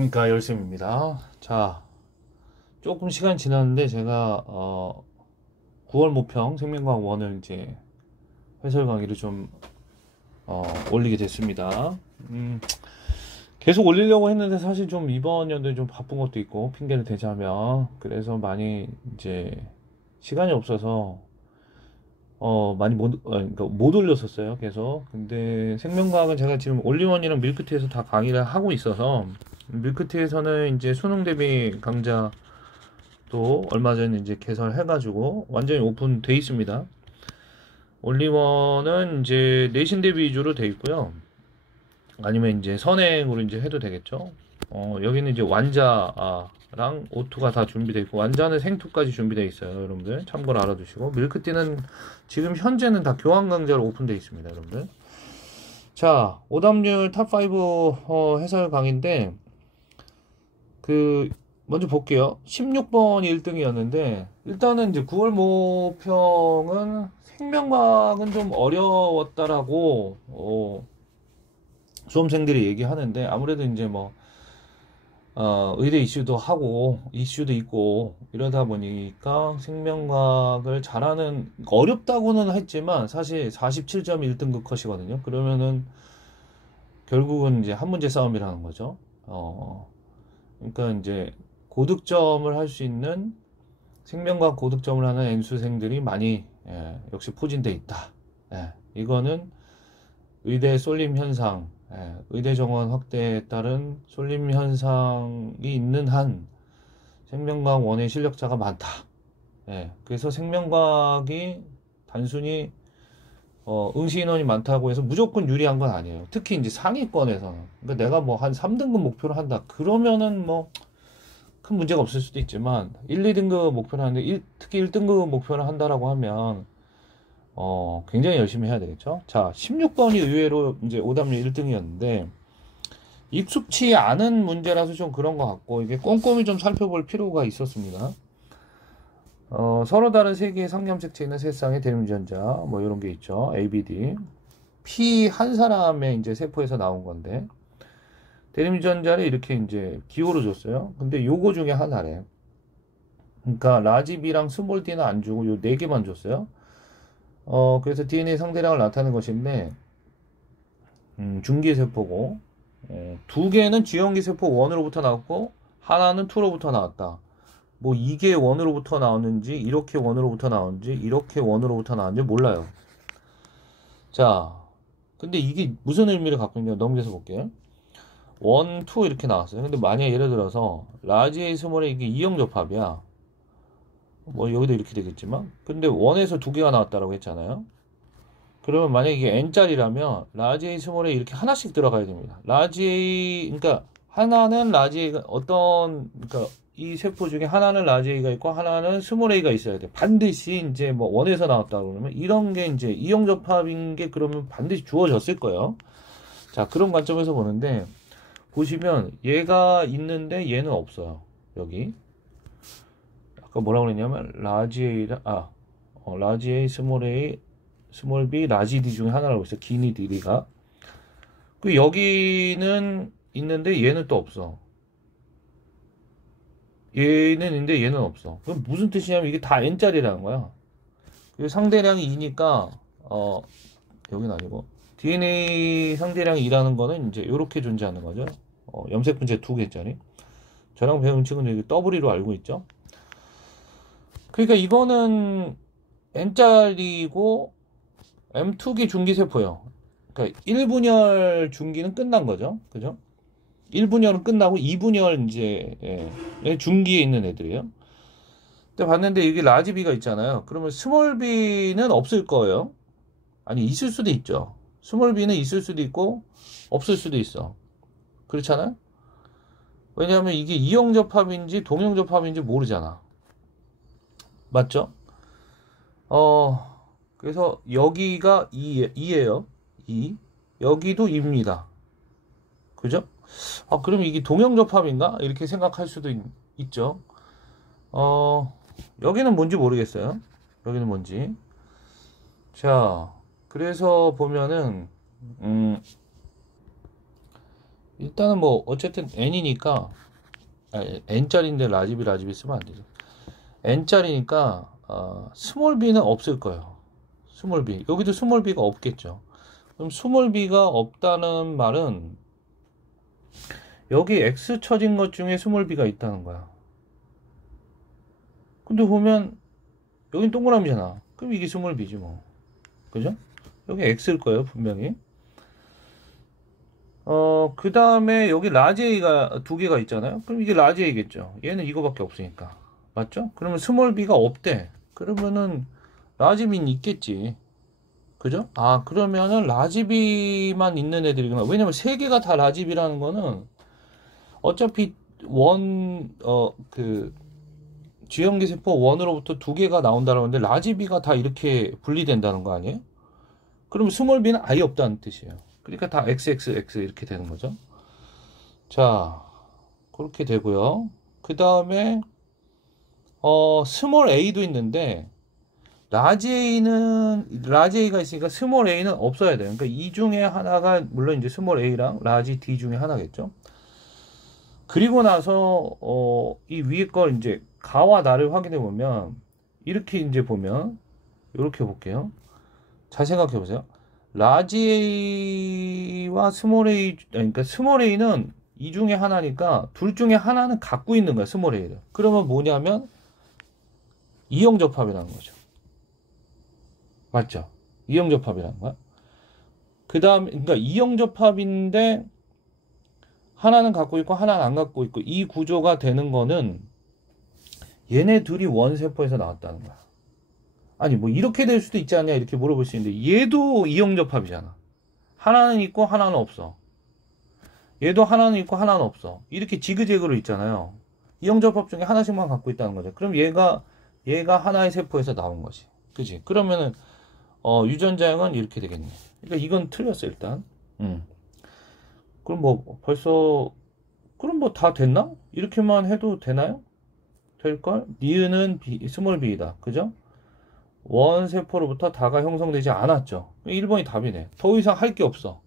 그러니까 열심입니다. 자, 조금 시간 지났는데 제가 9월 모평 생명과학 원을 이제 해설 강의를 좀 올리게 됐습니다. 계속 올리려고 했는데 사실 좀 이번 연도에 좀 바쁜 것도 있고 핑계를 대자면 그래서 많이 이제 시간이 없어서 많이 그러니까 못 올렸었어요 계속. 근데 생명과학은 제가 지금 올리원이랑 밀크티에서 다 강의를 하고 있어서 밀크티에서는 이제 수능 대비 강좌도 얼마 전에 이제 개설해가지고 완전히 오픈돼 있습니다. 올리원은 이제 내신 대비 위주로 돼 있고요. 아니면 이제 선행으로 이제 해도 되겠죠. 여기는 이제 완자랑 오투가 다 준비되어 있고, 완자는 생투까지 준비되어 있어요. 여러분들 참고로 알아두시고, 밀크티는 지금 현재는 다 교환 강좌로 오픈되어 있습니다. 여러분들. 자, 오답률 탑5 해설 강의인데, 먼저 볼게요. 16번이 1등이었는데, 일단은 이제 9월 모평은 생명과학은 좀 어려웠다라고, 수험생들이 얘기하는데, 아무래도 이제 의대 이슈도 하고, 이슈도 있고, 이러다 보니까 생명과학을 잘하는, 어렵다고는 했지만, 사실 47점이 1등급 컷이거든요. 그러면은, 결국은 이제 한 문제 싸움이라는 거죠. 그러니까 이제, 고득점을 할 수 있는, 생명과학 고득점을 하는 N수생들이 많이, 역시 포진돼 있다. 이거는 의대 쏠림 현상, 의대 정원 확대에 따른 쏠림 현상이 있는 한 생명과학 원의 실력자가 많다. 그래서 생명과학이 단순히 응시 인원이 많다고 해서 무조건 유리한 건 아니에요. 특히 이제 상위권에서는. 그러니까 내가 뭐 한 3등급 목표를 한다. 그러면은 뭐 큰 문제가 없을 수도 있지만 1, 2등급 목표를 하는데 특히 1등급 목표를 한다라고 하면 굉장히 열심히 해야 되겠죠. 자, 16번이 의외로 이제 오답률 1등이었는데, 익숙치 않은 문제라서 좀 그런 것 같고, 이게 꼼꼼히 좀 살펴볼 필요가 있었습니다. 서로 다른 세 개의 상점색체 있는 세 쌍의 대림전자, 뭐 이런 게 있죠. ABD. P 한 사람의 이제 세포에서 나온 건데, 대림전자를 이렇게 이제 기호로 줬어요. 근데 요거 중에 하나래. 그러니까 라지 B랑 스몰 D는 안 주고 요 네 개만 줬어요. 그래서 DNA 상대량을 나타내는 것인데, 중기세포고, 두 개는 지형기세포 1으로부터 나왔고, 하나는 2로부터 나왔다. 뭐, 이게 1으로부터 나왔는지, 이렇게 1으로부터 나왔는지, 이렇게 1으로부터 나왔는지 몰라요. 자, 근데 이게 무슨 의미를 갖고 있냐, 넘겨서 볼게요. 1, 2 이렇게 나왔어요. 근데 만약 예를 들어서, 라지 A 스몰의 이게 이형접합이야. 뭐, 여기도 이렇게 되겠지만, 근데 1에서 두 개가 나왔다라고 했잖아요. 그러면 만약에 이게 n짜리라면 라지 A 스몰에 이렇게 하나씩 들어가야 됩니다. 라지 A, 그러니까 하나는 라지 A가 그러니까 이 세포 중에 하나는 라지 A가 있고 하나는 스몰 A가 있어야 돼. 반드시 이제 뭐 원에서 나왔다 그러면 이런 게 이제 이형접합인 게 그러면 반드시 주어졌을 거예요. 자, 그런 관점에서 보는데 보시면 얘가 있는데 얘는 없어요. 여기. 아까 뭐라고 그랬냐면 라지 A, 스몰 A, 스몰 b, 라지 d 중에 하나라고 했어요. 기니 d가. 그 여기는 있는데 얘는 또 없어. 얘는 있는데 얘는 없어. 그럼 무슨 뜻이냐면 이게 다 n짜리라는 거야. 그 상대량이 2니까 여기는 아니고 DNA 상대량이 2라는 거는 이제 이렇게 존재하는 거죠. 염색 분자 2개짜리. 저랑 배운 측은 여기 W로 알고 있죠. 그러니까 이거는 n짜리고 M2기 중기세포요. 그러니까 1분열 중기는 끝난 거죠. 그죠? 1분열은 끝나고 2분열 이제 중기에 있는 애들이에요. 근데 봤는데 이게 라지 B가 있잖아요. 그러면 스몰 B는 없을 거예요. 아니 있을 수도 있죠. 스몰 B는 있을 수도 있고 없을 수도 있어. 그렇잖아요? 왜냐하면 이게 이형접합인지 동형접합인지 모르잖아. 맞죠? 그래서 여기가 2예요. 2. 여기도 2입니다. 그죠? 그럼 이게 동형접합인가? 이렇게 생각할 수도 있죠. 여기는 뭔지 모르겠어요. 여기는 뭔지. 자, 그래서 보면은, 일단은 뭐 어쨌든 n이니까 n짜리인데 라지비 쓰면 안 되죠. n짜리니까 스몰 b는 없을 거예요. 스몰 b 여기도 스몰 b가 없겠죠. 그럼 스몰 b가 없다는 말은 여기 x 쳐진 것 중에 스몰 b가 있다는 거야. 근데 보면 여긴 동그라미잖아. 그럼 이게 스몰 b지 뭐. 그죠? 여기 x일 거예요 분명히. 그 다음에 여기 라지 A가 두 개가 있잖아요. 그럼 이게 라지 A겠죠. 얘는 이거밖에 없으니까. 맞죠? 그러면 스몰 b가 없대. 그러면은 라지 B는 있겠지. 그죠? 그러면은 라지 B만 있는 애들이구나. 왜냐면 세 개가 다 라지 B라는 거는 어차피 주형계 세포 1으로부터 두 개가 나온다는 건데 라지 B가 다 이렇게 분리된다는 거 아니에요? 그럼 스몰 b는 아예 없다는 뜻이에요. 그러니까 다 XXX 이렇게 되는 거죠. 자, 그렇게 되고요. 그 다음에 스몰 a도 있는데 라지 A가 있으니까 스몰 a는 없어야 돼요. 그러니까 이 중에 하나가 물론 이제 스몰 a랑 라지 D 중에 하나겠죠. 그리고 나서 이 위에 걸 이제 가와 나를 확인해 보면 이렇게 이제 보면 이렇게 볼게요. 잘 생각해 보세요. 라지 A와 스몰 A, 그러니까 스몰 A는 이 중에 하나니까 둘 중에 하나는 갖고 있는 거야, 스몰 A를. 그러면 뭐냐면 이형접합이라는 거죠. 맞죠? 이형접합이라는 거야. 그 다음, 그러니까 이형접합인데 하나는 갖고 있고 하나는 안 갖고 있고 이 구조가 되는 거는 얘네 둘이 원세포에서 나왔다는 거야. 아니 뭐 이렇게 될 수도 있지 않냐 이렇게 물어볼 수 있는데 얘도 이형접합이잖아. 하나는 있고 하나는 없어. 얘도 하나는 있고 하나는 없어. 이렇게 지그재그로 있잖아요. 이형접합 중에 하나씩만 갖고 있다는 거죠. 그럼 얘가 하나의 세포에서 나온 거지. 그지? 그러면은 유전자형은 이렇게 되겠네. 그러니까 이건 틀렸어 일단. 그럼 뭐 벌써 그럼 뭐 다 됐나? 이렇게만 해도 되나요? 될걸? 니은은 스몰 b이다. 그죠? 원세포로부터 다가 형성되지 않았죠. 1번이 답이네. 더 이상 할 게 없어.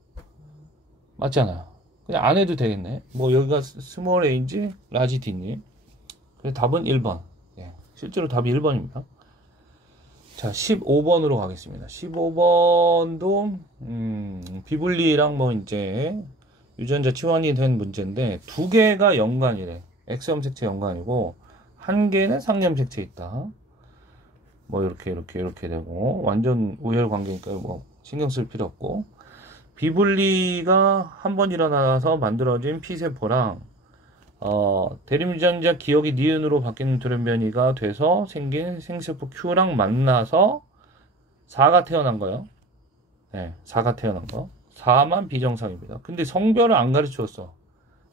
맞잖아. 그냥 안 해도 되겠네. 뭐 여기가 스몰 a인지 라지 d니. 그래서 답은 1번. 예. 실제로 답이 1번입니다. 자, 15번으로 가겠습니다. 15번도 비분리랑 뭐 이제 유전자 치환이 된 문제인데 두 개가 연관이래. X염 색채 연관이고 한 개는 상염 색채 있다. 뭐 이렇게 되고 완전 우열 관계니까 뭐 신경 쓸 필요 없고 비분리가 한 번 일어나서 만들어진 P세포랑 대림유전자 기억이 니은으로 바뀌는 돌연변이가 돼서 생긴 생세포 Q랑 만나서 4가 태어난 거예요. 네, 4가 태어난 거. 4만 비정상입니다. 근데 성별을 안 가르쳤어.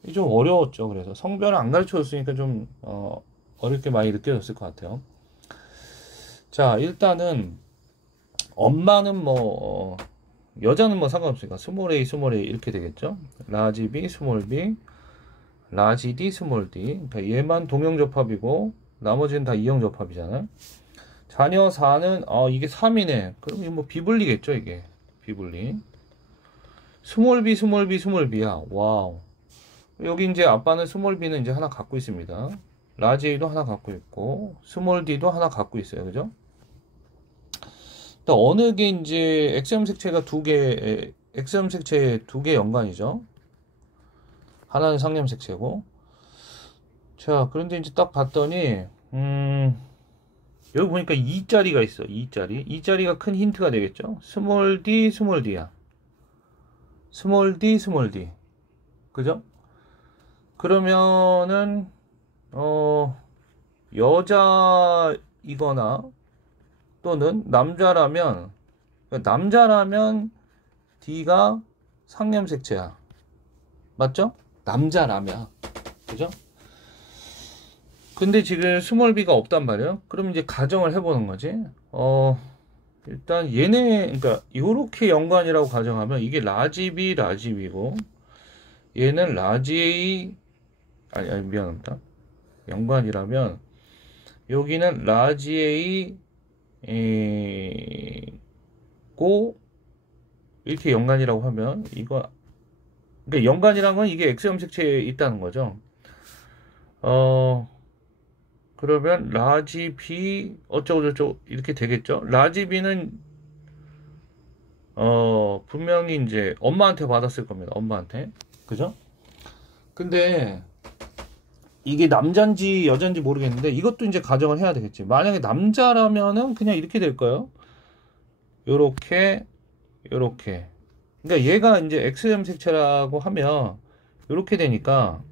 이게 좀 어려웠죠. 그래서 성별을 안 가르쳐줬으니까 좀 어렵게 많이 느껴졌을 것 같아요. 자, 일단은 엄마는 뭐 여자는 뭐 상관없으니까 스몰 a 이렇게 되겠죠. 라지 b 스몰 b 라지 d 스몰 d. 그러니까 얘만 동형접합이고 나머지는 다 이형접합이잖아요. 자녀 4는 이게 3이네. 그럼 이게 뭐 비분리겠죠. 이게 비분리. 스몰 b야. 와우. 여기 이제 아빠는 스몰 b는 이제 하나 갖고 있습니다. 라지 A도 하나 갖고 있고 스몰 D도 하나 갖고 있어요. 그죠? 어느 게 이제 X염 색채가 X염 색채 두 개 연관이죠. 하나는 상염 색채고. 자, 그런데 이제 딱 봤더니 여기 보니까 2자리가 있어. 2자리가 큰 힌트가 되겠죠. 스몰 D야. 스몰 D. 그죠? 그러면은 여자이거나 또는 남자라면 D가 상염 색채야. 맞죠? 남자라면. 그죠? 근데 지금 스몰 b가 없단 말이에요. 그럼 이제 가정을 해보는 거지. 일단 그러니까 이렇게 연관이라고 가정하면 이게 라지 B고 얘는 라지 A 미안합니다. 연관이라면 여기는 라지 A고 이렇게 연관이라고 하면 이거는 그러니까 연관이란 건 이게 X 염색체에 있다는 거죠. 그러면 라지 B 어쩌고저쩌고 이렇게 되겠죠. 라지 B는 분명히 이제 엄마한테 받았을 겁니다. 엄마한테. 그죠? 근데 이게 남잔지 여잔지 모르겠는데 이것도 이제 가정을 해야 되겠지. 만약에 남자라면은 그냥 이렇게 될 거예요. 요렇게 요렇게. 그러니까 얘가 이제 X 염색체라고 하면 요렇게 되니까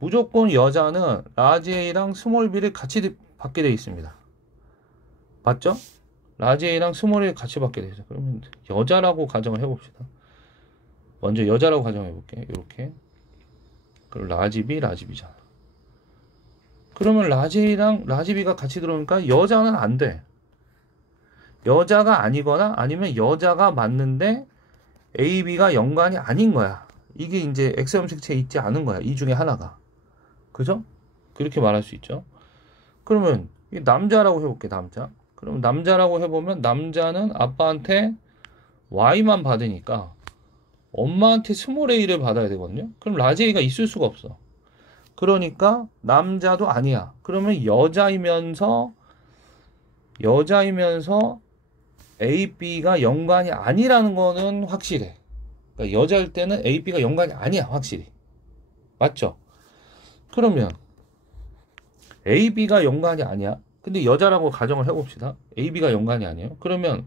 무조건 여자는 라지 A랑 스몰 B를 같이 받게 되어 있습니다. 맞죠? 라지 A랑 스몰 B를 같이 받게 되죠. 그러면 여자라고 가정을 해봅시다. 먼저 여자라고 가정해볼게. 이렇게. 그리고 라지 B, 라지 B잖아. 그러면 라지 A랑 라지 B가 같이 들어오니까 여자는 안 돼. 여자가 아니거나 아니면 여자가 맞는데 A, B가 연관이 아닌 거야. 이게 이제 X 염색체에 있지 않은 거야. 이 중에 하나가. 그죠? 그렇게 말할 수 있죠. 그러면 남자라고 해볼게. 남자. 그럼 남자라고 해보면 남자는 아빠한테 Y만 받으니까 엄마한테 스몰 A를 받아야 되거든요. 그럼 라지 A가 있을 수가 없어. 그러니까 남자도 아니야. 그러면 여자이면서 A, B가 연관이 아니라는 거는 확실해. 그러니까 여자일 때는 A, B가 연관이 아니야. 확실히. 맞죠? 그러면 A, B가 연관이 아니야. 근데 여자라고 가정을 해봅시다. A, B가 연관이 아니에요. 그러면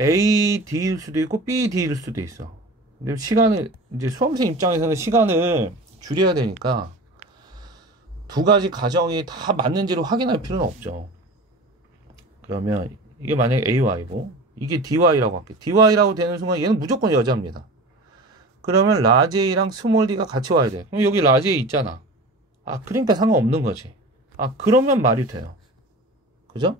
A, D일 수도 있고 B, D일 수도 있어. 근데 시간을 이제 수험생 입장에서는 시간을 줄여야 되니까 두 가지 가정이 다 맞는지를 확인할 필요는 없죠. 그러면 이게 만약에 AY고 이게 DY라고 할게. DY라고 되는 순간 얘는 무조건 여자입니다. 그러면 라지 A랑 스몰 D가 같이 와야 돼. 그럼 여기 라지 A 있잖아. 그러니까 상관없는 거지. 그러면 말이 돼요. 그죠?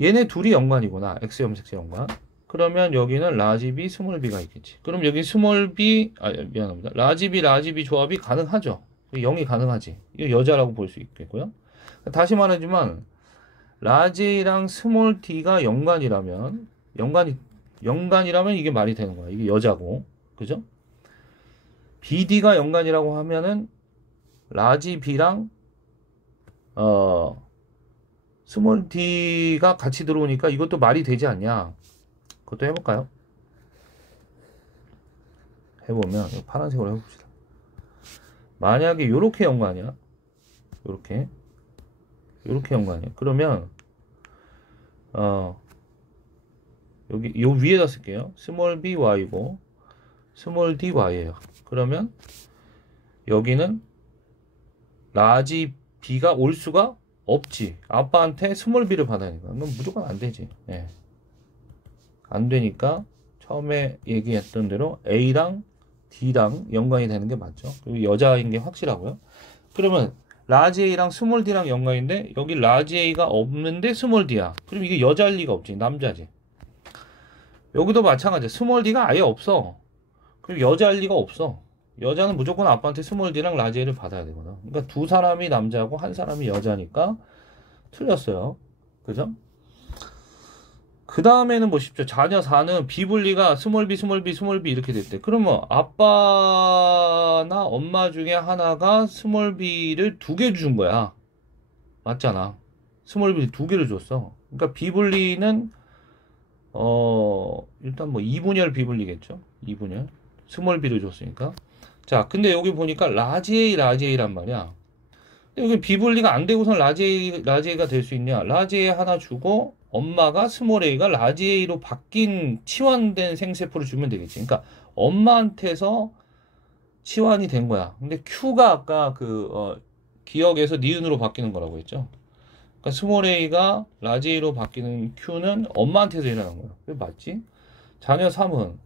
얘네 둘이 연관이구나. X 염색체 연관. 그러면 여기는 라지 B, 스몰 B가 있겠지. 그럼 여기 스몰 B, 미안합니다. 라지 B 조합이 가능하죠. 0이 가능하지. 이거 여자라고 볼 수 있겠고요. 다시 말하지만 라지 A랑 스몰 D가 연관이라면 이게 말이 되는 거야. 이게 여자고. 그죠? BD가 연관이라고 하면은 라지 B랑 스몰 D가 같이 들어오니까 이것도 말이 되지 않냐? 그것도 해볼까요? 해보면 파란색으로 해봅시다. 만약에 요렇게 연관이야. 요렇게 연관이야. 그러면 여기 요 위에다 쓸게요. 스몰 B Y고 스몰 D Y예요. 그러면 여기는 라지 B가 올 수가 없지. 아빠한테 스몰 B를 받아야 되니까. 그럼 무조건 안 되지. 예. 안 되니까 처음에 얘기했던 대로 A랑 D랑 연관이 되는 게 맞죠. 그리고 여자인 게 확실하고요. 그러면 라지 A랑 스몰 D랑 연관인데 여기 라지 A가 없는데 스몰 D야. 그럼 이게 여자일 리가 없지. 남자지. 여기도 마찬가지야. 스몰 D가 아예 없어. 그럼 여자일 리가 없어. 여자는 무조건 아빠한테 스몰 D랑 라지 A를 받아야 되거든. 그러니까 두 사람이 남자고 한 사람이 여자니까 틀렸어요. 그죠? 그 다음에는 보십시오. 자녀 4는 비분리가 스몰 B 이렇게 됐대. 그러면 아빠나 엄마 중에 하나가 스몰 B를 2개 준 거야. 맞잖아. 스몰 B를 2개를 줬어. 그러니까 비분리는 일단 뭐 2분열 비분리겠죠. 2분열. 스몰 B를 줬으니까. 자, 근데 여기 보니까 라지 A란 말이야. 근데 여기 비분리가 안 되고선 라지 A가 될 수 있냐? 라지 A 하나 주고 엄마가 스몰 A가 라지 A로 바뀐 치환된 생세포를 주면 되겠지. 그러니까 엄마한테서 치환이 된 거야. 근데 Q가 아까 기억에서 니은으로 바뀌는 거라고 했죠. 그러니까 스몰 A가 라지 A로 바뀌는 Q는 엄마한테서 일어난 거야. 왜 맞지? 자녀 3은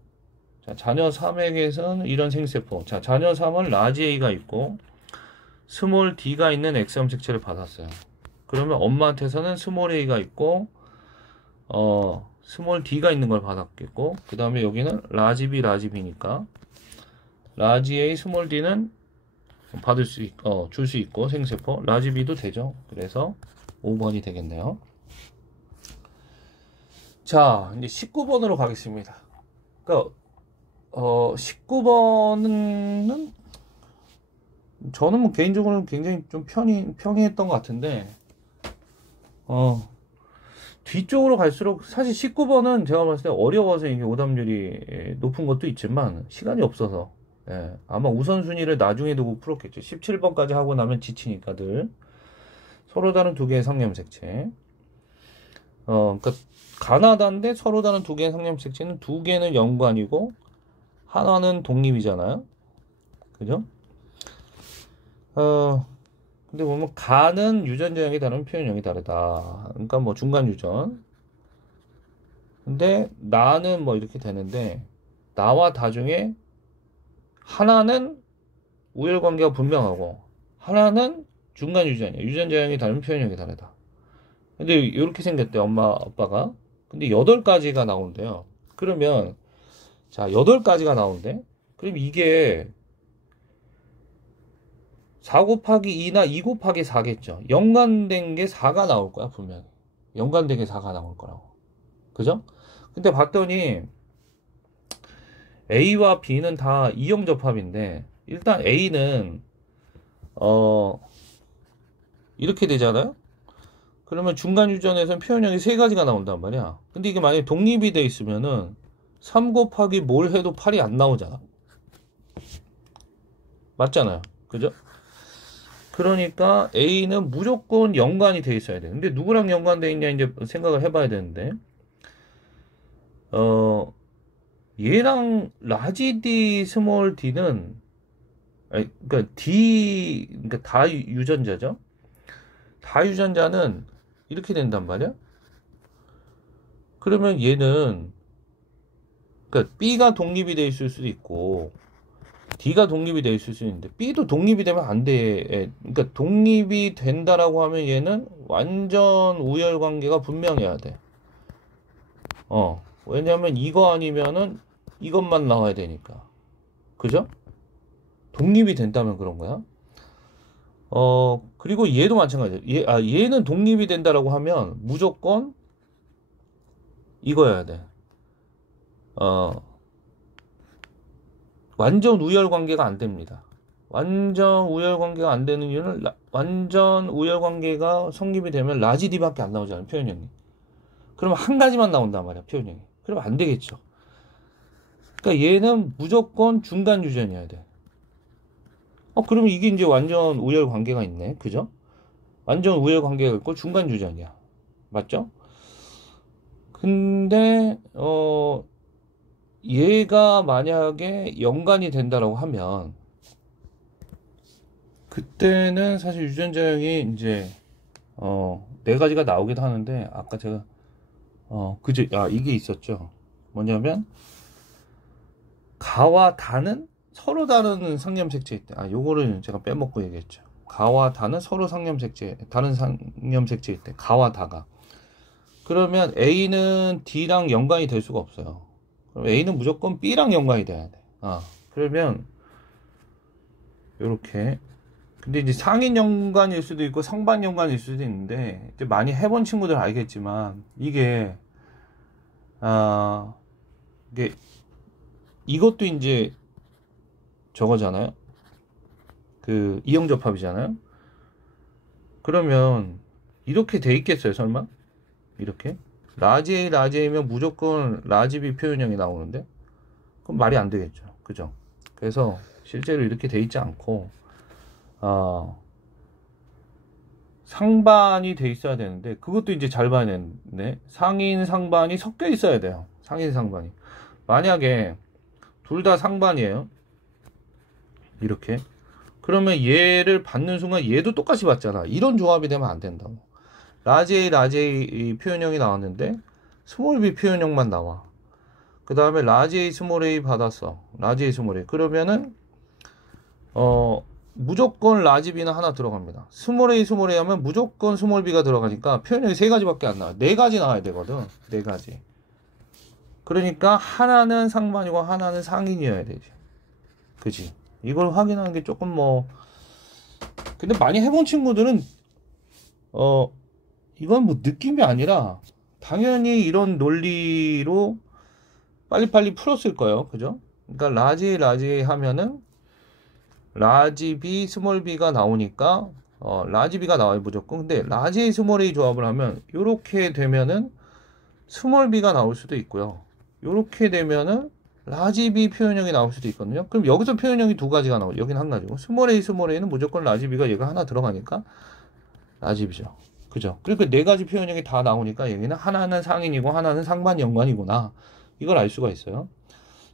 자, 자녀 3에게서는 이런 생세포. 자, 자녀 3은 라지 A가 있고 스몰 D가 있는 X 염색체를 받았어요. 그러면 엄마한테서는 스몰 A가 있고 스몰 D가 있는 걸 받았겠고 그 다음에 여기는 라지 B니까 라지 A, 스몰 D는 줄 수 있고 생세포 라지 B도 되죠. 그래서 5번이 되겠네요. 자, 이제 19번으로 가겠습니다. 그러니까 19번은 저는 뭐 개인적으로 굉장히 좀 평이했던 것 같은데, 뒤쪽으로 갈수록 사실 19번은 제가 봤을 때 어려워서 이게 오답률이 높은 것도 있지만 시간이 없어서, 예, 아마 우선순위를 나중에 두고 풀었겠죠. 17번까지 하고 나면 지치니까들. 서로 다른 두 개의 상념색채. 그러니까 가나다인데 서로 다른 두 개의 상념색채는 두 개는 연관이고 하나는 독립이잖아요. 그죠? 근데 보면 가는 유전자형이 다른 표현형이 다르다. 그러니까 뭐 중간 유전. 근데 나는 뭐 이렇게 되는데 나와 다 중에 하나는 우열관계가 분명하고 하나는 중간 유전이야. 유전자형이 다른 표현형이 다르다. 근데 이렇게 생겼대 엄마 아빠가. 근데 8가지가 나온대요. 그러면 자 8가지가 나온대. 그럼 이게 4 곱하기 2나 2 곱하기 4겠죠. 연관된 게 4가 나올 거야 분명히. 연관된 게 4가 나올 거라고. 그죠? 근데 봤더니 A와 B는 다 이형접합인데 일단 A는 이렇게 되잖아요. 그러면 중간 유전에서는 표현형이 3가지가 나온단 말이야. 근데 이게 만약에 독립이 돼 있으면은 3 곱하기 뭘 해도 8이 안 나오잖아. 맞잖아요. 그죠? 그러니까 A는 무조건 연관이 돼 있어야 돼. 근데 누구랑 연관돼 있냐 이제 생각을 해봐야 되는데, 얘랑 라지 D, 스몰 d는, 그러니까 그러니까 다 유전자죠. 다 유전자는 이렇게 된단 말이야. 그러면 얘는, 그러니까 B가 독립이 돼 있을 수도 있고, D가 독립이 돼 있을 수 있는데 B도 독립이 되면 안 돼. 그러니까 독립이 된다라고 하면 얘는 완전 우열 관계가 분명해야 돼. 왜냐면 이거 아니면은 이것만 나와야 되니까. 그죠? 독립이 된다면 그런 거야. 그리고 얘도 마찬가지야. 얘는 독립이 된다라고 하면 무조건 이거여야 돼. 완전 우열 관계가 안 됩니다. 완전 우열 관계가 안 되는 이유는 완전 우열 관계가 성립이 되면 라지 D밖에 안 나오잖아요, 표현형이. 그러면 한 가지만 나온단 말이야, 표현형이. 그러면 안 되겠죠. 그러니까 얘는 무조건 중간 유전이어야 돼. 그러면 이게 이제 완전 우열 관계가 있네, 그죠? 완전 우열 관계가 있고 중간 유전이야, 맞죠? 근데 얘가 만약에 연관이 된다라고 하면 그때는 사실 유전자형이 이제 4가지가 나오기도 하는데 아까 제가 그죠? 이게 있었죠. 뭐냐면 가와 다는 서로 다른 상념색체일 때, 요거를 제가 빼먹고 얘기했죠. 가와 다는 서로 다른 상념색체일 때, 가와 다가. 그러면 A는 D랑 연관이 될 수가 없어요. 그럼 A는 무조건 B랑 연관이 돼야 돼. 그러면 요렇게. 근데 이제 상인 연관일 수도 있고 상반 연관일 수도 있는데 이제 많이 해본 친구들 알겠지만 이게 이것도 이제 저거잖아요. 그 이형접합이잖아요. 그러면 이렇게 돼 있겠어요, 설마? 이렇게 라지 A, 라지 A면 무조건 라지 B 표현형이 나오는데 그럼 말이 안 되겠죠, 그죠? 그래서 실제로 이렇게 돼 있지 않고 상반이 돼 있어야 되는데 그것도 이제 잘 봐야 되는데 상인 상반이 섞여 있어야 돼요. 상인 상반이 만약에 둘 다 상반이에요, 이렇게. 그러면 얘를 받는 순간 얘도 똑같이 받잖아. 이런 조합이 되면 안 된다고. 라지 A, 라지 A 표현형이 나왔는데 스몰 B 표현형만 나와. 그 다음에 라지 A, 스몰 A 받았어. 라지 A, 스몰 A. 그러면은 무조건 라지 B는 하나 들어갑니다. 스몰 A, 스몰 A 하면 무조건 스몰 B가 들어가니까 표현형이 3가지밖에 안 나와. 4가지 나와야 되거든. 4가지. 그러니까 하나는 상반이고 하나는 상인이어야 되지. 그지? 이걸 확인하는 게 조금 근데 많이 해본 친구들은 이건 뭐 느낌이 아니라 당연히 이런 논리로 빨리빨리 풀었을 거예요. 그죠? 그러니까 라지 A 하면은 라지 B, 스몰 b가 나오니까 라지 B가 나와요 무조건. 근데 라지 A, 스몰 A 조합을 하면 이렇게 되면은 스몰 b가 나올 수도 있고요. 이렇게 되면은 라지 B 표현형이 나올 수도 있거든요. 그럼 여기서 표현형이 두 가지가 나오죠. 여긴 한 가지고 스몰 A는 무조건 라지 B가 얘가 하나 들어가니까 라지 B죠. 그죠? 그러니까 네 가지 표현형이 다 나오니까 여기는 하나는 상인이고 하나는 상반 연관이구나. 이걸 알 수가 있어요.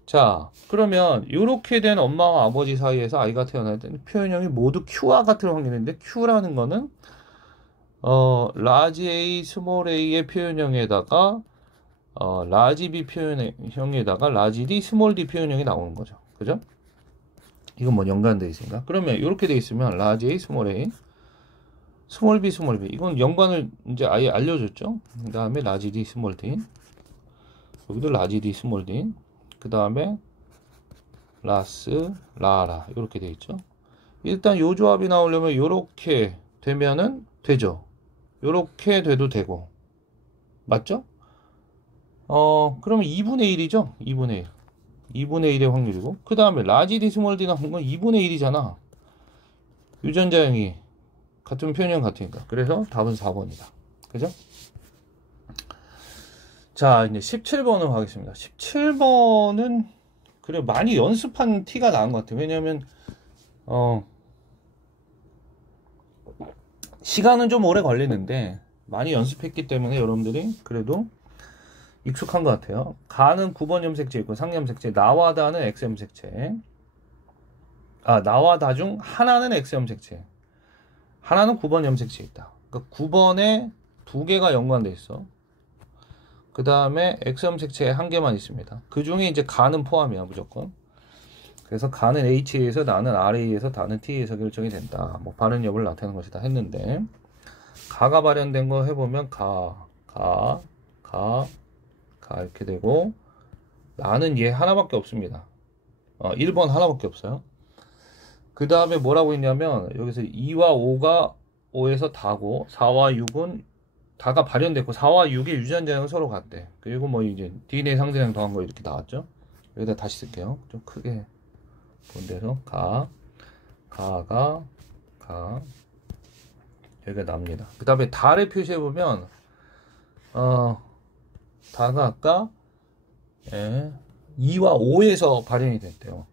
자, 그러면 이렇게 된 엄마와 아버지 사이에서 아이가 태어날 때는 표현형이 모두 Q와 같을 확률인데 Q라는 거는 라지 A, 스몰 A의 표현형에다가 라지 B 표현형에다가 라지 D, 스몰 D 표현형이 나오는 거죠. 그죠? 이건 뭐 연관되어 있으니까. 그러면 이렇게 되어 있으면 라지 A, 스몰 A, 스몰 B, 스몰 B. 이건 연관을 이제 아예 알려줬죠. 그 다음에 라지 D, 스몰 D. 여기도 라지 D, 스몰 D. 그 다음에 라스, 라라. 이렇게 되어 있죠. 일단 요 조합이 나오려면 요렇게 되면은 되죠. 요렇게 돼도 되고. 맞죠? 그러면 2분의 1이죠? 2분의 1. 2분의 1의 확률이고. 그 다음에 라지 D, 스몰 D 나온 건 2분의 1이잖아. 유전자형이 같은 표현형 같으니까. 그래서 답은 4번이다. 그죠? 자, 이제 17번으로 가겠습니다. 17번은 그래 많이 연습한 티가 나는 것 같아요. 왜냐면 시간은 좀 오래 걸리는데 많이 연습했기 때문에 여러분들이 그래도 익숙한 것 같아요. 가는 9번 염색체 있고 상염색체, 나와 다는 X 염색체. 나와 다 중 하나는 X 염색체. 하나는 9번 염색체 있다. 그러니까 9번에 두 개가 연관돼 있어. 그 다음에 X 염색체에 한 개만 있습니다. 그 중에 이제 가는 포함이야 무조건. 그래서 가는 H에서 나는 RA에서 다는 T에서 결정이 된다. 뭐 발현 여부를 나타내는 것이다 했는데 가가 발현된 거 해보면 가 이렇게 되고 나는 얘 하나밖에 없습니다. 1번 하나밖에 없어요. 그 다음에 뭐라고 했냐면 여기서 2와 5가 5에서 다고 4와 6은 다가 발현됐고 4와 6의 유전자형은 서로 같대. 그리고 뭐 이제 DNA 상대량 더한 거 이렇게 나왔죠. 여기다 다시 쓸게요. 좀 크게 본 데서 가 여기가 납니다. 그 다음에 달을 표시해 보면 다가 아까 2와 5에서 발현이 됐대요.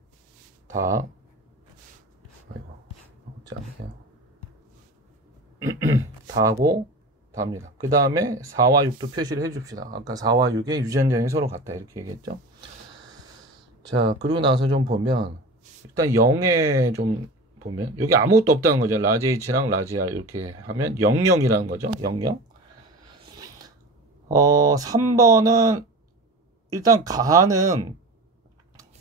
다 아이고 어찌 않게요. 다하고 답니다. 그 다음에 4와 6도 표시를 해줍시다. 아까 4와 6의 유전자형이 서로 같다 이렇게 얘기했죠. 자, 그리고 나서 좀 보면 일단 0에 좀 보면 여기 아무것도 없다는 거죠. 라지 H랑 라지 R 이렇게 하면 00이라는 거죠. 00. 3번은 일단 가는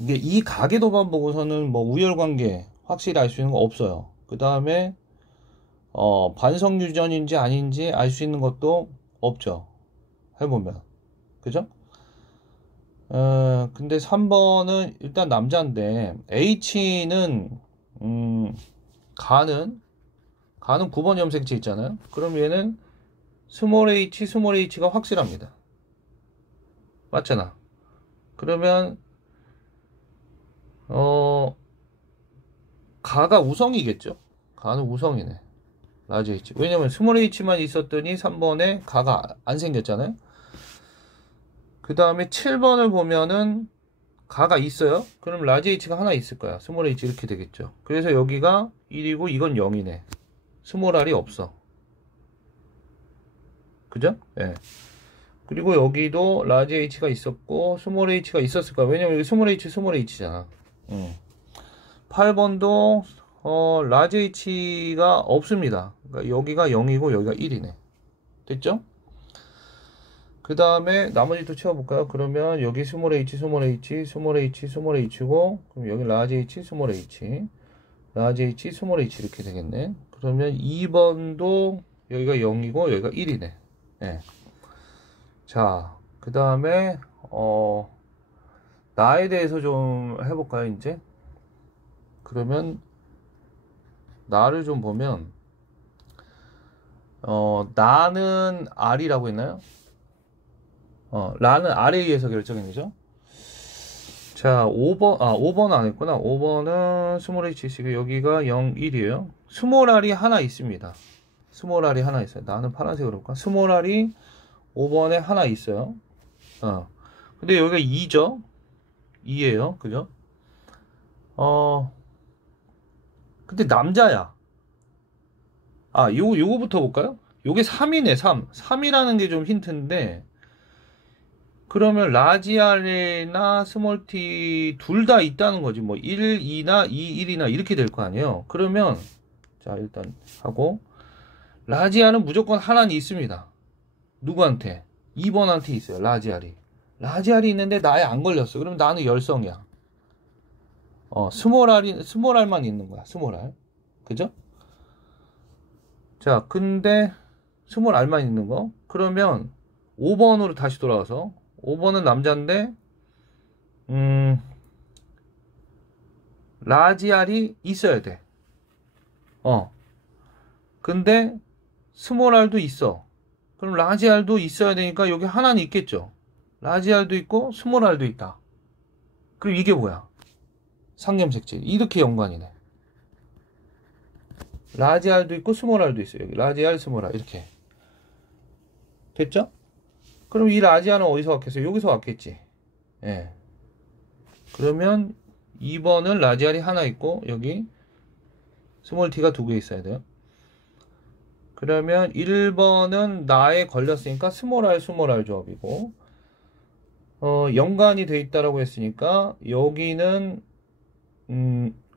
이게 이 가계도만 보고서는 뭐 우열관계 확실히 알 수 있는 거 없어요. 그 다음에 반성 유전인지 아닌지 알 수 있는 것도 없죠. 해보면. 그죠? 근데 3번은 일단 남자인데, H는, 가는 9번 염색체 있잖아요. 그럼 얘는 스몰 H가 확실합니다. 맞잖아. 그러면, 가가 우성이겠죠? 가는 우성이네. 라지 H. 왜냐면 스몰 H만 있었더니 3번에 가가 안 생겼잖아요. 그 다음에 7번을 보면은 가가 있어요. 그럼 라지 H가 하나 있을 거야. 스몰 H 이렇게 되겠죠. 그래서 여기가 1이고 이건 0이네. 스몰 R이 없어. 그죠? 예. 네. 그리고 여기도 라지 H가 있었고 스몰 H가 있었을 거야. 왜냐면 여기 스몰 H잖아. 8번도 라지 H가 없습니다. 그러니까 여기가 0이고 여기가 1이네. 됐죠? 그 다음에 나머지도 채워볼까요? 그러면 여기 스몰 H고 그럼 여기 라지 H, 스몰 H 이렇게 되겠네. 그러면 2번도 여기가 0이고 여기가 1이네. 네. 자, 그 다음에 나에 대해서 좀 해볼까요? 이제 그러면 나를 좀 보면 나는 R이라고 했나요? 라는 R에 의해서 결정이죠. 자, 5번 안 했구나. 5번은 스몰 hc, 여기가 0, 1이에요. 스몰 r이 하나 있습니다. 스몰 r이 하나 있어요. 나는 파란색으로 볼까? 스몰 r이 5번에 하나 있어요. 근데 여기가 2죠? 2예요. 그죠? 근데 남자야. 요거부터 볼까요? 요게 3이네, 3. 3이라는 게 좀 힌트인데, 그러면 라지 R이나 스몰 t 둘 다 있다는 거지. 뭐 1, 2나 2, 1이나 이렇게 될 거 아니에요. 그러면, 자, 일단 하고, 라지 R은 무조건 하나는 있습니다. 누구한테? 2번한테 있어요. 라지 R이. 라지 R이 있는데 나에 안 걸렸어. 그럼 나는 열성이야. 스몰 R만 있는 거야. 스몰 R. 그죠? 자, 근데 스몰 R만 있는 거. 그러면 5번으로 다시 돌아가서 5번은 남자인데 라지 R이 있어야 돼. 근데 스몰 R도 있어. 그럼 라지 R도 있어야 되니까 여기 하나는 있겠죠. 라지 R도 있고 스몰 R도 있다. 그럼 이게 뭐야? 상gem색칠. 이렇게 연관이네. 라지 R도 있고 스몰 R도 있어요. 여기 라지 R, 스몰 R 이렇게. 됐죠? 그럼 이 라지 R은 어디서 왔겠어요? 여기서 왔겠지. 예. 그러면 2번은 라지 R이 하나 있고 여기 스몰 t가 두 개 있어야 돼요. 그러면 1번은 나에 걸렸으니까 스몰 R, 스몰 R 조합이고 연관이 돼 있다라고 했으니까 여기는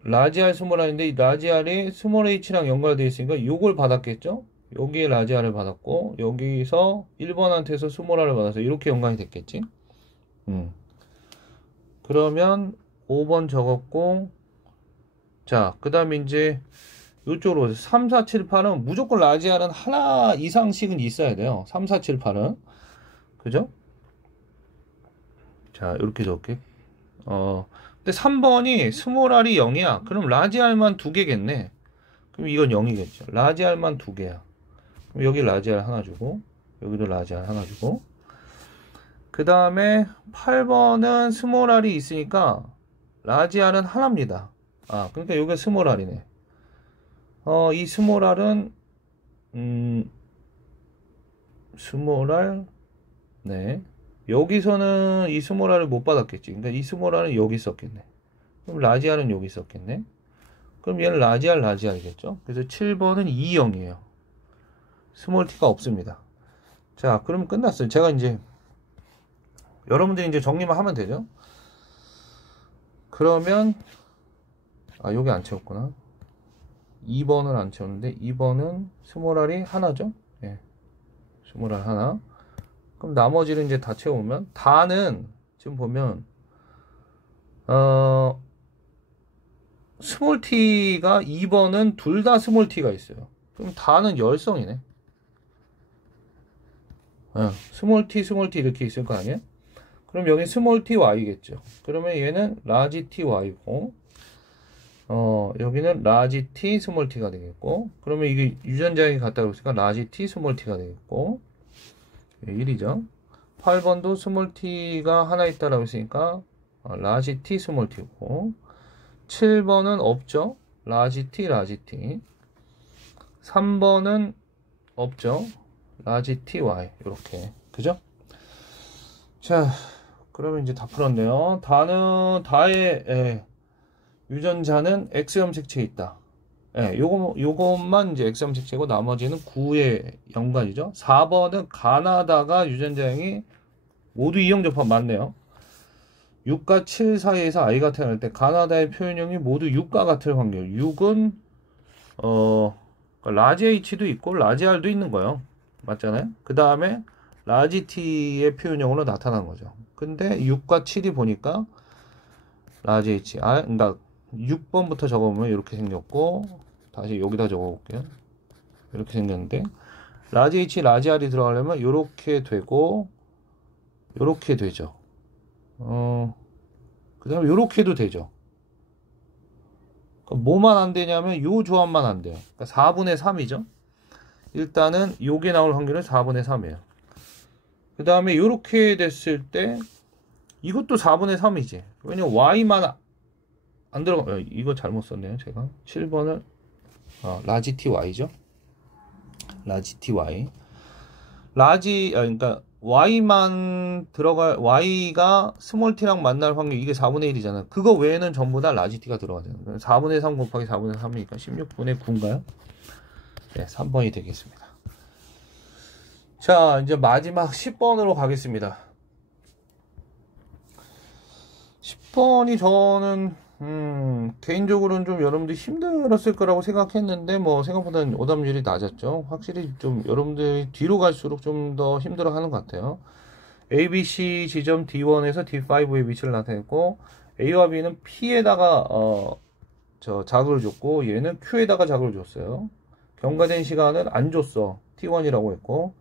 라지 R, 스몰 R인데 이 라지 R이 스몰 h랑 연관되어 있으니까 요걸 받았겠죠? 여기에 라지 R을 받았고 여기서 1번한테서 스몰 R을 받아서 이렇게 연관이 됐겠지? 그러면 5번 적었고 자, 그 다음에 이제 이쪽으로 3, 4, 7, 8은 무조건 라지 R은 하나 이상씩은 있어야 돼요. 3, 4, 7, 8은. 그죠? 자, 이렇게 적을게. 근데 3번이 스몰 R이 0이야. 그럼 라지 R만 두 개겠네. 그럼 이건 0이겠죠. 라지 R만 두 개야. 그럼 여기 라지 R 하나 주고, 여기도 라지 R 하나 주고. 그 다음에 8번은 스몰 R이 있으니까 라지 R은 하나입니다. 그러니까 여기가 스몰 R이네. 이 스몰 R은 스몰 R 네. 여기서는 이 스몰 R을 못 받았겠지. 그러니까 이 스몰 R은 여기 있었겠네. 그럼 라지 R은 여기 있었겠네. 그럼 얘는 라지 R, 라지 R이겠죠. 그래서 7번은 2, 0이에요. 스몰 t가 없습니다. 자, 그러면 끝났어요. 제가 이제 여러분들이 이제 정리만 하면 되죠. 그러면 여기 안 채웠구나. 2번을 안 채웠는데 2번은 스몰 R이 하나죠. 예. 스몰 R 하나. 그럼 나머지를 이제 다 채우면 다는 지금 보면 스몰 t가 2번은 둘 다 스몰 t가 있어요. 그럼 다는 열성이네. 스몰 t 이렇게 있을 거 아니에요? 그럼 여기 스몰 t y겠죠. 그러면 얘는 라지 t y고 여기는 라지 t 스몰 t가 되겠고, 그러면 이게 유전자에 같다고 했으니까 라지 t 스몰 t가 되겠고, 1이죠. 8번도 스몰 t가 하나 있다라고 했으니까 라지 t 스몰 t고, 7번은 없죠. 라지 t 3번은 없죠. 라지 ty 이렇게. 그죠? 자, 그러면 이제 다 풀었네요. 다의 유전자는 X염색체에 있다. 요것만 이제 X염색체고 나머지는 9의 연관이죠. 4번은 가나다가 유전자형이 모두 이형 접합 맞네요. 6과 7 사이에서 아이가 태어날 때 가나다의 표현형이 모두 6과 같을 확률. 6은 라지 H도 있고 라지 R도 있는 거예요. 맞잖아요. 그 다음에 라지 T의 표현형으로 나타난 거죠. 근데 6과 7이 보니까 라지 H, 그러니까 6번부터 적어보면 이렇게 생겼고, 다시 여기다 적어볼게요. 이렇게 생겼는데 라지 H, 라지 R이 들어가려면 이렇게 되고 이렇게 되죠. 그 다음에 이렇게도 되죠. 그러니까 뭐만 안 되냐면 요 조합만 안 돼요. 그러니까 4분의 3이죠. 일단은 요게 나올 확률은 4분의 3이에요. 그 다음에 이렇게 됐을 때 이것도 4분의 3이지. 왜냐면 y만 안 들어가. 이거 잘못 썼네요 제가. 7번을 라지 ty죠. 라지 ty. 그러니까 y만 들어갈, y가 스몰 t랑 만날 확률, 이게 4분의 1이잖아. 그거 외에는 전부 다 라지 t가 들어가잖아. 4분의 3 곱하기 4분의 3이니까 16분의 9인가요? 네, 3번이 되겠습니다. 자, 이제 마지막 10번으로 가겠습니다. 10번이 저는 개인적으로는 좀 여러분들이 힘들었을 거라고 생각했는데 뭐 생각보다는 오답률이 낮았죠. 확실히 좀 여러분들이 뒤로 갈수록 좀 더 힘들어하는 것 같아요. ABC 지점 D1에서 D5의 위치를 나타냈고, A와 B는 P에다가 자극을 줬고, 얘는 Q에다가 자극을 줬어요. 경과된 시간은 안 줬어. T1이라고 했고,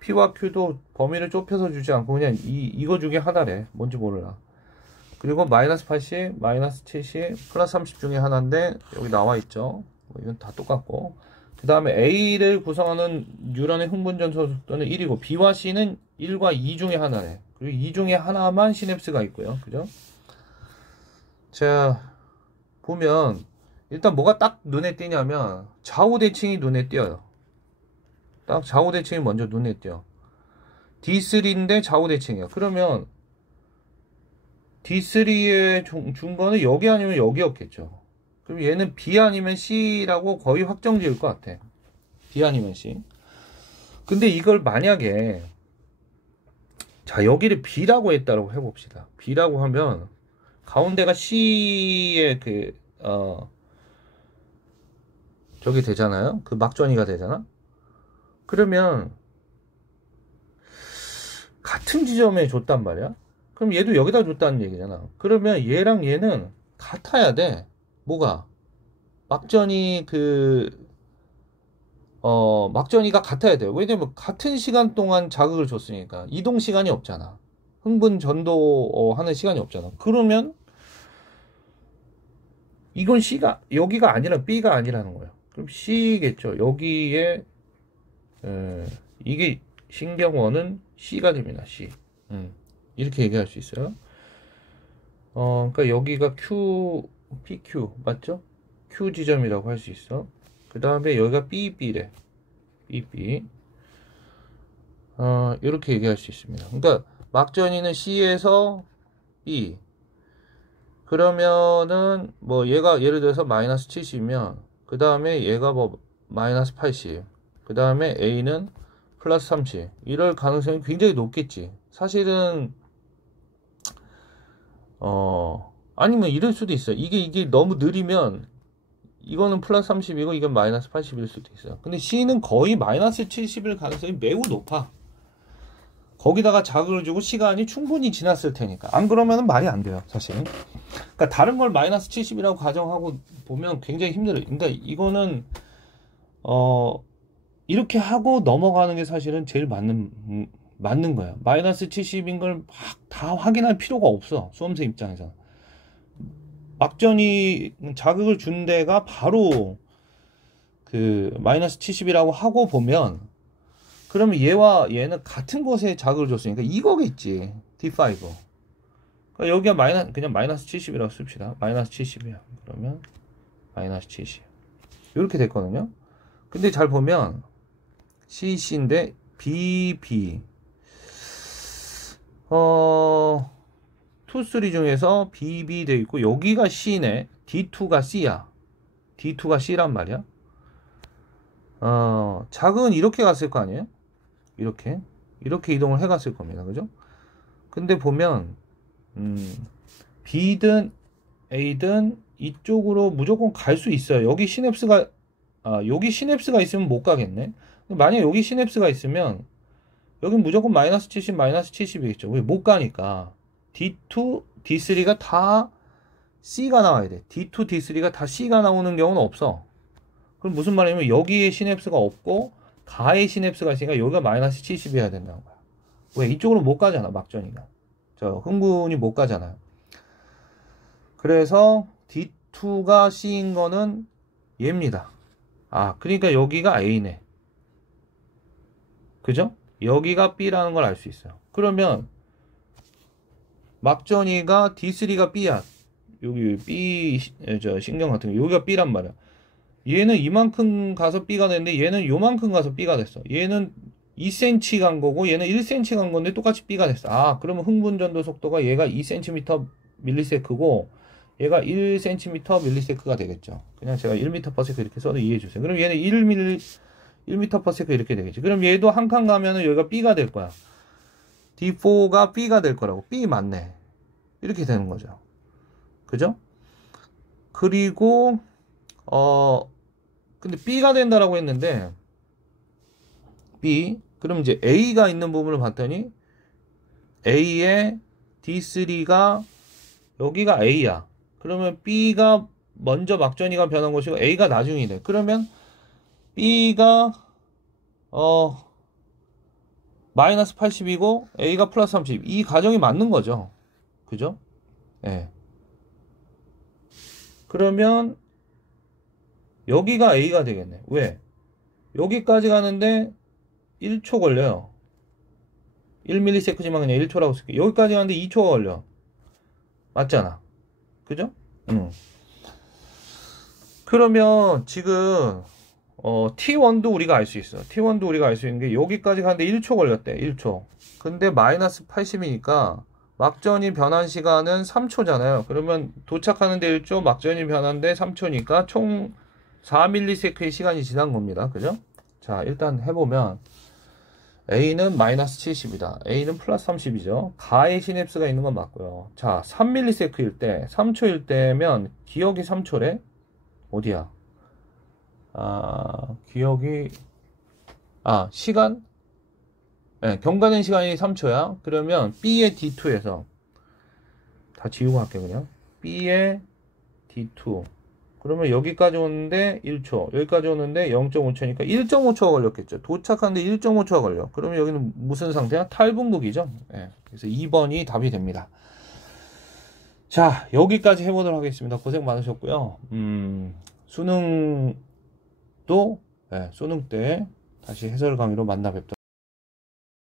P와 Q도 범위를 좁혀서 주지 않고 그냥 이거 중에 하나래. 뭔지 몰라. 그리고 마이너스 80, 마이너스 70, 플러스 30 중에 하나인데 여기 나와 있죠. 이건 다 똑같고. 그 다음에 A를 구성하는 뉴런의 흥분전소 속도는 1이고, B와 C는 1과 2 중에 하나래. 그리고 이 중에 하나만 시냅스가 있고요. 그죠? 자, 보면 일단 뭐가 딱 눈에 띄냐면 좌우 대칭이 눈에 띄어요. 딱 좌우 대칭이 먼저 눈에 띄어. D3인데 좌우 대칭이야. 그러면 D3에 준 거는 여기 아니면 여기였겠죠. 그럼 얘는 B 아니면 C라고 거의 확정 지을 것 같아. B 아니면 C. 근데 이걸 만약에, 자, 여기를 B라고 했다고 해봅시다. B라고 하면 가운데가 C의 저기 되잖아요. 그 막전이가 되잖아. 그러면 같은 지점에 줬단 말이야. 그럼 얘도 여기다 줬다는 얘기잖아. 그러면 얘랑 얘는 같아야 돼. 뭐가? 막전이 막전이가 같아야 돼요. 왜냐면 같은 시간 동안 자극을 줬으니까 이동 시간이 없잖아. 흥분 전도 하는 시간이 없잖아. 그러면 이건 C가, 여기가 아니라 B가 아니라는 거예요. 그럼 C겠죠. 여기에 이게 신경원은 C가 됩니다. C. 이렇게 얘기할 수 있어요. 그러니까 여기가 PQ 맞죠? Q 지점이라고 할 수 있어. 그 다음에 여기가 BB래. BB. 이렇게 얘기할 수 있습니다. 그러니까 막전이는 C에서 B. 그러면은 뭐 얘가 예를 들어서 마이너스 70이면 그 다음에 얘가 뭐 마이너스 80. 그 다음에 A는 플러스 30. 이럴 가능성이 굉장히 높겠지. 사실은 아니면 이럴 수도 있어요. 이게 너무 느리면 이거는 플러스 30이고 이건 마이너스 80일 수도 있어요. 근데 C는 거의 마이너스 70일 가능성이 매우 높아. 거기다가 자극을 주고 시간이 충분히 지났을 테니까. 안 그러면 말이 안 돼요, 사실. 그러니까 다른 걸 마이너스 70이라고 가정하고 보면 굉장히 힘들어요. 그러니까 이거는 이렇게 하고 넘어가는 게 사실은 제일 맞는 거야. 마이너스 70인 걸 막 다 확인할 필요가 없어. 수험생 입장에서. 막전이 자극을 준 데가 바로 그 마이너스 70이라고 하고 보면, 그러면 얘와 얘는 같은 곳에 자극을 줬으니까 이거겠지. D5. 그러니까 여기가 그냥 마이너스 70이라고 씁시다. 마이너스 70이야. 그러면 마이너스 70. 이렇게 됐거든요. 근데 잘 보면 CC인데 BB. 2, 3 중에서 BB 돼 있고 여기가 C네. D2가 C야. D2가 C란 말이야. 자극은 이렇게 갔을 거 아니에요? 이렇게 이동을 해 갔을 겁니다. 그죠? 근데 보면 B든 A든 이쪽으로 무조건 갈 수 있어요. 여기 시냅스가 있으면 못 가겠네. 만약 여기 시냅스가 있으면 여긴 무조건 마이너스 70, 마이너스 70이겠죠. 왜? 못 가니까. D2, D3가 다 C가 나와야 돼. D2, D3가 다 C가 나오는 경우는 없어. 그럼 무슨 말이냐면 여기에 시냅스가 없고 가에 시냅스가 있으니까 여기가 마이너스 70이어야 된다는 거야. 왜? 이쪽으로 못 가잖아, 막전이가. 흥분이 못 가잖아요. 그래서 D2가 C인 거는 얘입니다. 그러니까 여기가 A네. 그죠? 여기가 B라는 걸 알 수 있어요. 그러면 막전이가 D3가 B야. 여기 B 저 신경 같은 거 여기가 B란 말이야. 얘는 이만큼 가서 B가 됐는데 얘는 요만큼 가서 B가 됐어. 얘는 2cm 간 거고 얘는 1cm 간 건데 똑같이 B가 됐어. 아, 그러면 흥분전도 속도가 얘가 2cm 밀리세크고 얘가 1cm 밀리세크가 되겠죠. 그냥 제가 1m/s 이렇게 써도 이해해 주세요. 그럼 얘는 1m/s 이렇게 되겠지. 그럼 얘도 한 칸 가면은 여기가 B가 될 거야. D4가 B가 될 거라고. B 맞네. 이렇게 되는 거죠. 그죠? 그리고 근데 B가 된다라고 했는데 B 그럼 이제 A가 있는 부분을 봤더니 A의 D3가 여기가 A야. 그러면 B가 먼저 막전이가 변한 것이고 A가 나중이래. 그러면 B가 마이너스 80이고 A가 플러스 30. 이 가정이 맞는 거죠. 그죠? 예. 네. 그러면 여기가 A가 되겠네. 왜? 여기까지 가는데 1초 걸려요. 1ms지만 그냥 1초라고 쓸게. 여기까지 가는데 2초가 걸려. 맞잖아. 그죠? 응. 그러면 지금 T1도 우리가 알 수 있어. T1도 우리가 알 수 있는 게 여기까지 가는데 1초 걸렸대. 1초. 근데 마이너스 80이니까 막전이 변한 시간은 3초잖아요. 그러면 도착하는데 1초, 막전이 변한데 3초니까 총 4ms의 시간이 지난 겁니다. 그죠? 자, 일단 해보면 A는 마이너스 70이다. A는 플러스 30이죠. 가의 시냅스가 있는 건 맞고요. 자, 3ms일 때, 3초일 때면 기억이 3초래? 어디야? 기억이 시간? 네, 경과된 시간이 3초야. 그러면 B의 D2에서 다 지우고 할게 그냥. B의 D2. 그러면 여기까지 오는데 1초, 여기까지 오는데 0.5초니까 1.5초가 걸렸겠죠. 도착하는데 1.5초가 걸려. 그러면 여기는 무슨 상태야? 탈분극이죠. 네, 그래서 2번이 답이 됩니다. 자, 여기까지 해보도록 하겠습니다. 고생 많으셨고요. 수능도 수능 때 다시 해설 강의로 만나 뵙도록